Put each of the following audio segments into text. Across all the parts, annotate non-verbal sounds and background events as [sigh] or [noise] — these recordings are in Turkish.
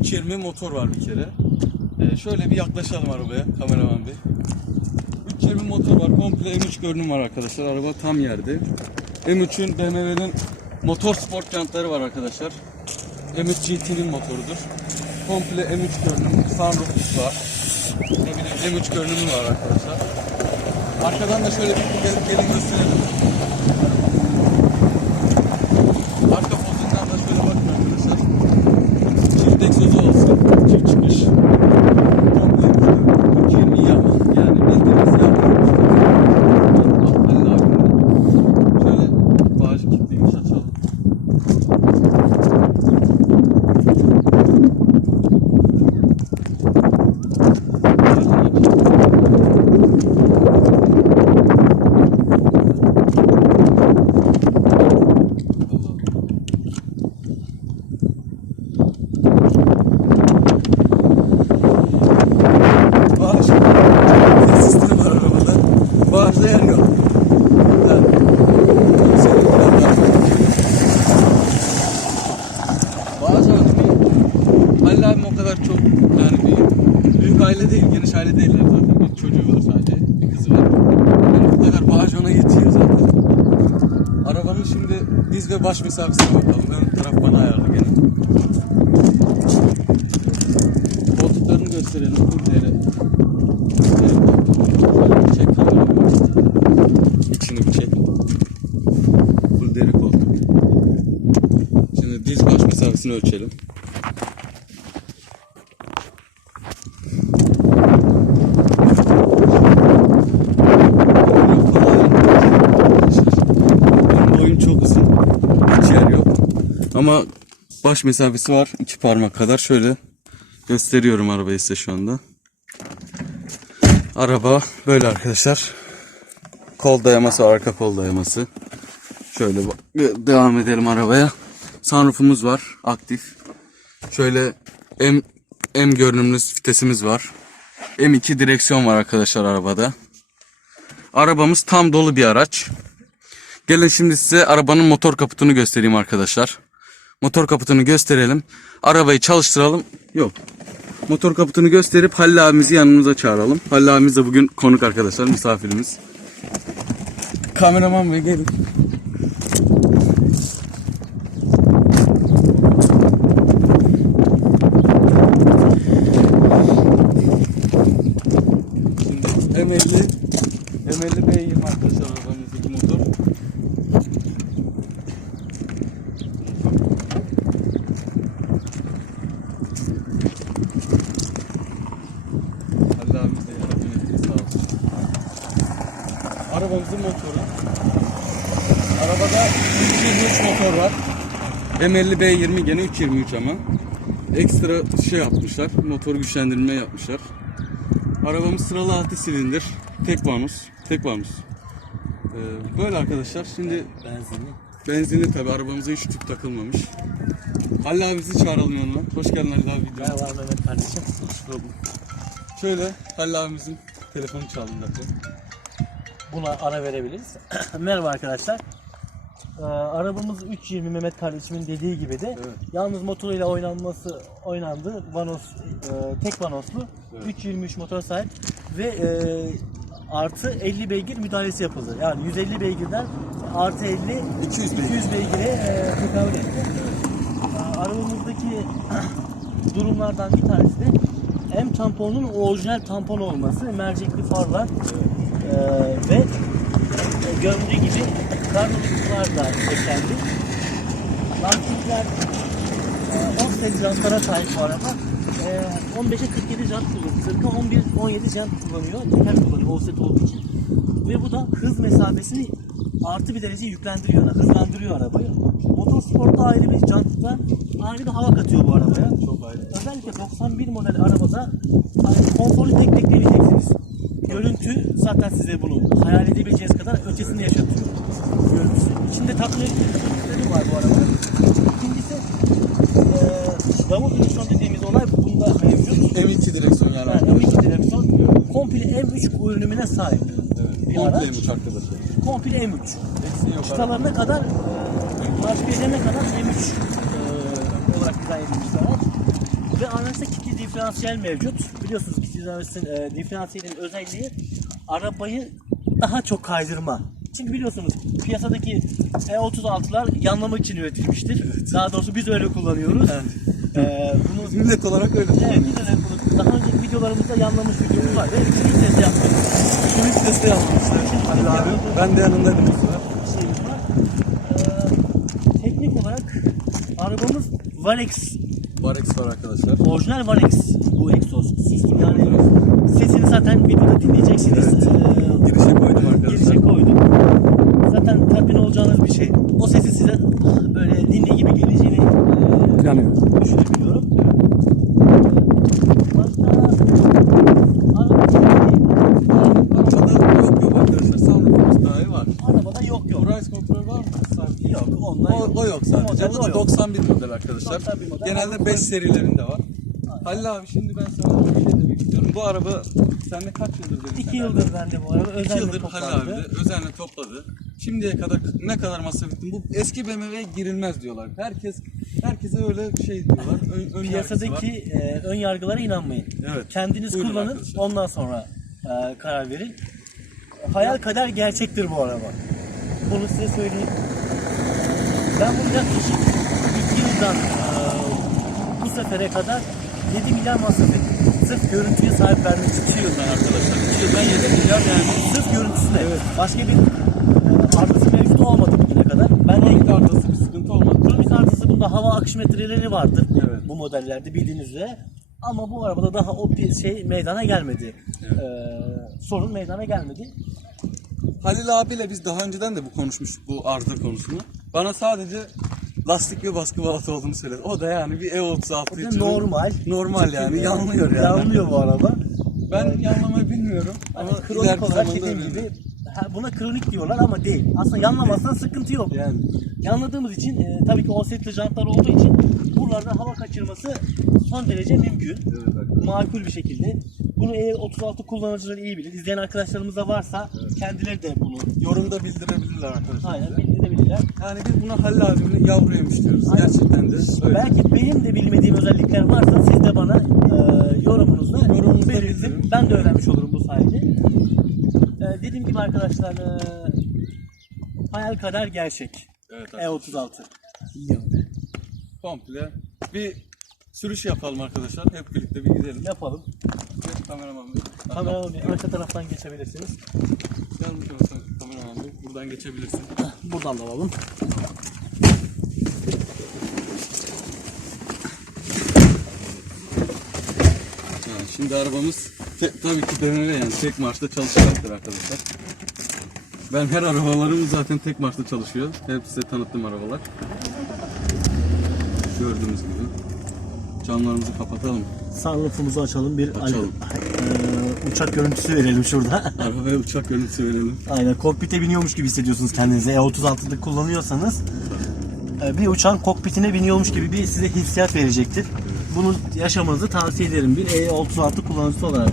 320 motor var bir kere. E, şöyle bir yaklaşalım arabaya kameraman bey. 320 motor var. Komple M3 görünüm var arkadaşlar. Araba tam yerde. M3'ün BMW'nin motor sport jantları var arkadaşlar. M3 GT'nin motorudur. Komple M3 görünüm. Sunroof var. Ne bileyim M3 görünümü var arkadaşlar. Arkadan da şöyle bir gelin, gelin gösterelim. Arka pozisyondan da şöyle bakın arkadaşlar. Çift egzozu olsun. Çift çıkış. Komple M3 görünüm. 220 yağ. Yani bildiğiniz yağ. Halil abinin. Şöyle bağcı kilitliymiş açalım. Bağış. Sistem var arabada. Bağışta yer yok. Yani, senin planlar. Bağış abi Halil abim o kadar çok yani bir büyük aile değil, geniş aile değiller zaten. Çocuğu var. Yani bu kadar bağış ona yetiyor zaten. Arabanın şimdi diz ve baş mesafesine bakalım. Ön taraf bana ayarlı gene. Koltuklarını gösterelim. Buraya. Şöyle bir çek. Full deri koltuk. Şimdi diz baş mesafesini ölçelim. Benim boyum çok uzun. Hiç yer yok. Ama baş mesafesi var. iki parmak kadar. Şöyle gösteriyorum arabayı size şu anda. Araba böyle arkadaşlar. Kol dayaması arka kol dayaması. Şöyle devam edelim arabaya. Sunroofumuz var, aktif. Şöyle M, M görünümlü vitesimiz var. M2 direksiyon var arkadaşlar arabada. Arabamız tam dolu bir araç. Gelin şimdi size arabanın motor kaputunu göstereyim arkadaşlar. Motor kaputunu gösterelim. Arabayı çalıştıralım. Yok. Motor kaputunu gösterip Halil abimizi yanımıza çağıralım. Halil abimiz de bugün konuk arkadaşlar, misafirimiz. Kameraman bey gelin. Şimdi M50 M50 B20 arkadaşlar arabamızdaki motor. Halil abimiz de yardım etti sağ olsun. Arabamızın motoru. Arabada 323 motor var. M50 B20 gene 323 ama. Ekstra şey yapmışlar. Motor güçlendirme yapmışlar. Arabamız sıralı 6 silindir. Tek vanus. Tek vanus. Ee, böyle arkadaşlar. Şimdi Benzinli. benzinli tabi arabamıza hiç tüp takılmamış. Halil abimizi çağıralım yanına. Hoş geldin Halil abi. videomuza. Merhaba Mehmet kardeşim. Hoş bulduk. Şöyle Halil abimizin telefonu çaldım zaten. Buna ara verebiliriz. [clears throat] Merhaba arkadaşlar. Ee, arabamız 320 Mehmet kardeşimin dediği gibi de Evet. yalnız motoruyla oynanması oynandı. Vanos e, tek vanoslu. Evet. 323 motor sahip ve e, artı 50 beygir müdahalesi yapıldı. Yani 150 beygirden artı 50 200 beygir. 200 beygire e, tekabül etti. Ee, arabamızdaki [clears throat] durumlardan bir tanesi de M tamponunun orijinal tampon olması, mercekli farlar e, ve e, göründüğü gibi karnılıklar da eklendi. Lastikler e, offset jantlara sahip bu araba. E, 15'e 47 jant kullanıyor. Sırtı 11 17 jant kullanıyor. Teker kullanıyor offset olduğu için. Ve bu da hız mesafesini artı bir derece yüklendiriyor. Yani hızlandırıyor arabayı. Motorsportta ayrı bir jantla ayrı bir hava katıyor bu arabaya. Çok ayrı. Özellikle 91 model arabada hani konforu tek beklemeyeceksiniz. Görüntü zaten size bunu hayal edebileceğiniz kadar ötesini yaşatıyor. Görüntüsü. İçinde tatlı bir var bu araba. İkincisi eee davul direksiyon dediğimiz olay bunda mevcut. mevcut. M2 direksiyon yani Yani arkadaşlar. M2 direksiyon komple M3 görünümüne sahip. Evet. Komple araç. M3 arkadaşlar. Komple M3. Eksiği yok. Çıtalarına kadar, e, marş yerine kadar M3 e, olarak dizayn edilmiş araç. Ve araçta kitli diferansiyel mevcut. Biliyorsunuz kitli diferansiyelin, e, diferansiyelin özelliği arabayı daha çok kaydırma. Çünkü biliyorsunuz piyasadaki E36'lar yanlamak için üretilmiştir. Daha doğrusu biz öyle kullanıyoruz. E, [laughs] bunu Millet olarak öyle. Evet, biz daha önceki videolarımızda yanlamış videomuz var ve sürüş testi yaptık. Sürüş testi yapmışlar. Halil abi. Ben de yanındaydım sıra. Şeyimiz var. Ee, teknik olarak arabamız Varex, Varex var arkadaşlar. orijinal Varex bu egzoz sistem. Yani sesini zaten videoda dinleyeceksiniz. Ee, Girişe koydum arkadaşlar. girişe koydum. Zaten tatmin olacağınız bir şey. O sesi size böyle ninni gibi geleceğini e, İnanıyorum. düşünebiliyorum. Başka Arabada yok yok arkadaşlar. Sunroofumuz dahi var. arabada yok yok. Price kontrol var mı? Sanki. Yok onlar O, yok. o sadece. modelde Bu o da yok. 91 model arkadaşlar. 91 model. Genelde Ama 5 bu- serilerinde var. Halil abi şimdi ben sana bir şey demek istiyorum. Bu araba sende kaç yıldır dedin? İki sen yıldır abi? bende bu araba. İki Özenle yıldır Halil abi toplandı. de özenle topladı. Şimdiye kadar ne kadar masraf ettin? Bu eski BMW'ye girilmez diyorlar. Herkes herkese öyle şey diyorlar. Ön, ön yargısı var. Piyasadaki e, ön yargılara inanmayın. Evet. Kendiniz Buyurun kullanın arkadaşlar. ondan sonra e, karar verin. Hayal kader gerçektir bu araba. Bunu size söyleyeyim. Ben bunu yaklaşık 2 yıldan e, bu sefere kadar 7 milyar masraf ettim. Sırf görüntüye sahip vermek için. 2 yıldan arkadaşlar. 2 yıldan 7 milyar yani. Sırf görüntüsüne. Başka bir e, artısı mevcut olmadı bugüne kadar. Ben de Kronik artısı bir sıkıntı olmadı. Kronik artısı bunda hava akış metreleri vardır Evet. bu modellerde bildiğiniz üzere. Ama bu arabada daha o bir şey meydana gelmedi. Ee, sorun meydana gelmedi. Halil abiyle biz daha önceden de bu konuşmuştuk bu arıza konusunu. Bana sadece lastik ve baskı balatı olduğunu söyledi. O da yani bir E36 O da için normal. Normal yani yanlıyor yani. Yanlıyor bu araba. Ben yanlamayı bilmiyorum Hani ama kronik ileriki olarak zamanda dediğim öğrendim. gibi ha, buna kronik diyorlar ama değil. Aslında yanlamazsan sıkıntı yok. Yani Yanladığımız için e, tabii ki offsetli jantlar olduğu için buralarda hava kaçırması son derece mümkün. evet arkadaşlar. makul bir şekilde. Bunu E36 kullanıcıları iyi bilir. İzleyen arkadaşlarımız da varsa kendileri de bunu Yorumda bildirebilirler arkadaşlar. aynen bildirebilirler. Yani biz buna Halil abimin yavru yemiş diyoruz. Aynen. Gerçekten de öyle. Belki benim de bilmediğim özellikler varsa siz de bana e, yorumunuzda Yorumunuzda belirtin. bildirin. Ben de öğrenmiş olurum bu sayede. E, dediğim gibi arkadaşlar e, hayal kadar gerçek. Evet arkadaşlar. E36. Komple bir sürüş yapalım arkadaşlar. Hep birlikte bir gidelim. Yapalım. Gel kameraman bey. Kameranın bir arka taraftan geçebilirsiniz. Gel bakalım kameraman bey. Buradan geçebilirsin. [coughs] Buradan da alalım. Şimdi arabamız te- tabii ki BMW yani tek marşta çalışacaktır arkadaşlar. Ben her arabalarım zaten tek marşta çalışıyor. Hep size tanıttığım arabalar. Gördüğünüz gibi. Camlarımızı kapatalım. Sunroofumuzu açalım. Bir Açalım. e, uçak görüntüsü verelim şurada. [laughs] Arabaya uçak görüntüsü verelim. Aynen kokpite biniyormuş gibi hissediyorsunuz kendinizi. E36'da kullanıyorsanız e, bir uçağın kokpitine biniyormuş gibi bir size hissiyat verecektir. Bunu yaşamanızı tavsiye ederim bir E36 kullanıcısı olarak.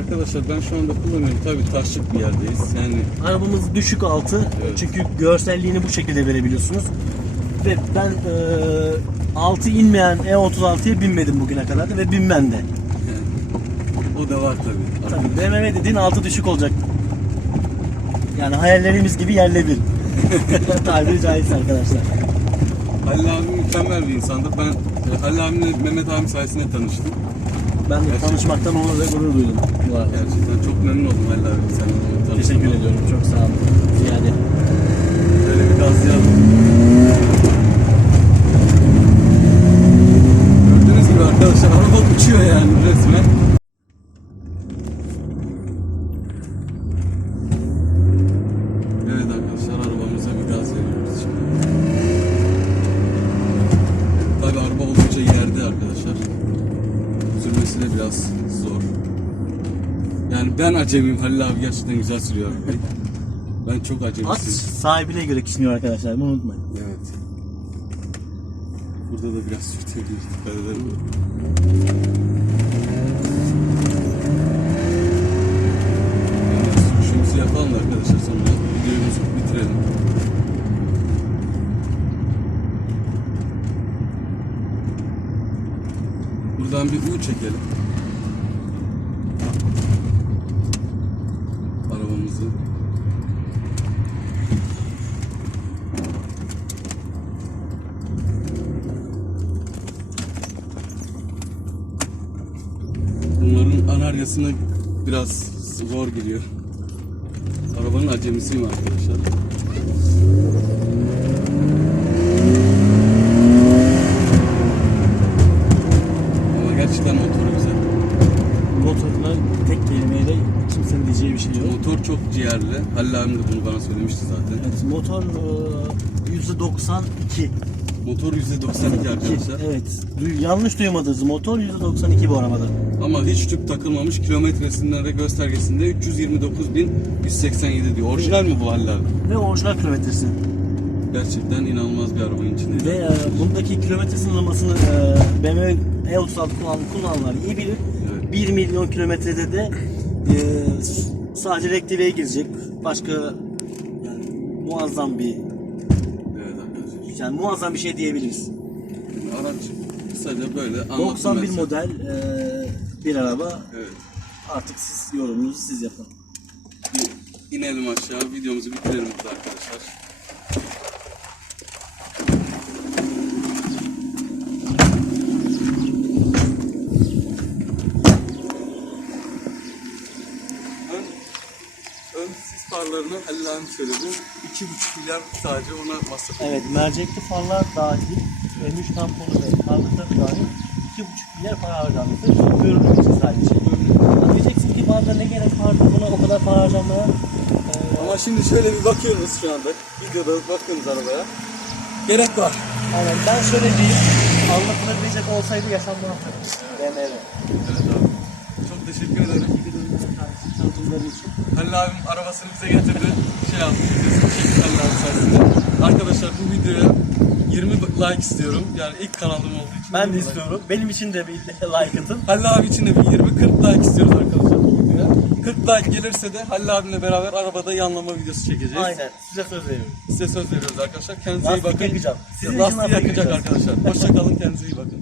Arkadaşlar ben şu anda kullanıyorum. Tabii taşlık bir yerdeyiz. Yani Arabamız düşük altı Evet. çünkü görselliğini bu şekilde verebiliyorsunuz. Ve ben e, altı inmeyen E36'ya binmedim bugüne kadar da ve binmem de. o da var tabii. Tabii BMW dediğin altı düşük olacak. Yani hayallerimiz gibi yerle bir. [laughs] Tabiri caizse arkadaşlar. Halil abi mükemmel bir insandır. Ben e, Halil abimle Mehmet abi sayesinde tanıştım. Ben de tanışmaktan onur ve gurur duydum bu arada. Gerçekten çok memnun oldum Halil abi tanıştığıma. Teşekkür ediyorum. Çok sağ olun. Yani Böyle bir gazlayalım. Gördüğünüz gibi arkadaşlar araba uçuyor yani resmen. Evet arkadaşlar arabamıza bir gaz veriyoruz şimdi. Tabi araba oldukça yerde arkadaşlar. Sürmesi de biraz zor. Yani ben acemiyim Halil abi gerçekten güzel sürüyor arabayı. Ben çok at acemisiyim. sahibine göre kişniyor arkadaşlar. Bunu unutmayın. Evet. Burada da biraz sürtüyor. Dikkat edelim. Yani Sürüşümüzü yapalım da arkadaşlar sonra videomuzu bitirelim. Buradan bir U çekelim. Arabamızı. Bunların anaryasına biraz zor giriyor. Arabanın acemisiyim arkadaşlar. Ama gerçekten motoru güzel. Motoruna tek kelimeyle kimsenin diyeceği bir şey yok. Motor çok ciğerli. Halil abim de bunu bana söylemişti zaten. Evet, motor e, %92. Motor %92 arkadaşlar. Evet. duy- yanlış duymadınız. Motor %92 bu arabada. Ama hiç tüp takılmamış. Kilometresinden de göstergesinde 329.187 diyor. Orijinal mi bu Halil abi? Ve orijinal kilometresi. Gerçekten inanılmaz bir arabanın içinde. Ve e, bundaki kilometre sınırlamasını e, BMW E36 kullan, kullananlar iyi bilir. Evet. 1 milyon kilometrede de e, sadece rektifeye girecek. Başka muazzam bir Evet arkadaşlar. yani muazzam bir şey diyebiliriz. Araç kısaca böyle anlattım 91 ben size. model e, bir araba. Evet. Artık siz yorumunuzu siz yapın. Bir inelim aşağı. Videomuzu bitirelim burada arkadaşlar. Ön, ön sis farlarını Halil söyledi. 2,5 milyar sadece ona masraf Evet, mercekli farlar dahil, M3 tamponu ve farlıkları dahil 2,5 milyar para harcanmıştır. Görünüm için sadece. Ya Diyeceksin ki bazen ne gerek vardı buna o kadar para harcanmaya? Ee, Ama şimdi şöyle bir bakıyoruz şu anda. Videoda bakıyoruz arabaya. Gerek var. aynen ben şöyle diyeyim, anlatılabilecek olsaydı yaşanmazdı. BMW. Evet abi. Çok teşekkür ederim. İçin. Halil abim arabasını bize getirdi. Şey yaptı. Videosunu çekti Halil abi sayesinde. Arkadaşlar bu videoya 20 like istiyorum. Yani ilk kanalım olduğu için. Ben 20 de like. istiyorum. Benim için de bir [laughs] like atın. Halil abi için de bir 20-40 like istiyoruz arkadaşlar bu videoya. 40 like gelirse de Halil abimle beraber arabada yanlama videosu çekeceğiz. Aynen. Size söz veriyorum. Size söz veriyoruz arkadaşlar. Kendinize iyi Lastik bakın. yakacağım. Sizin Lastiği yakacak arkadaşlar. Hoşçakalın. Kendinize iyi bakın.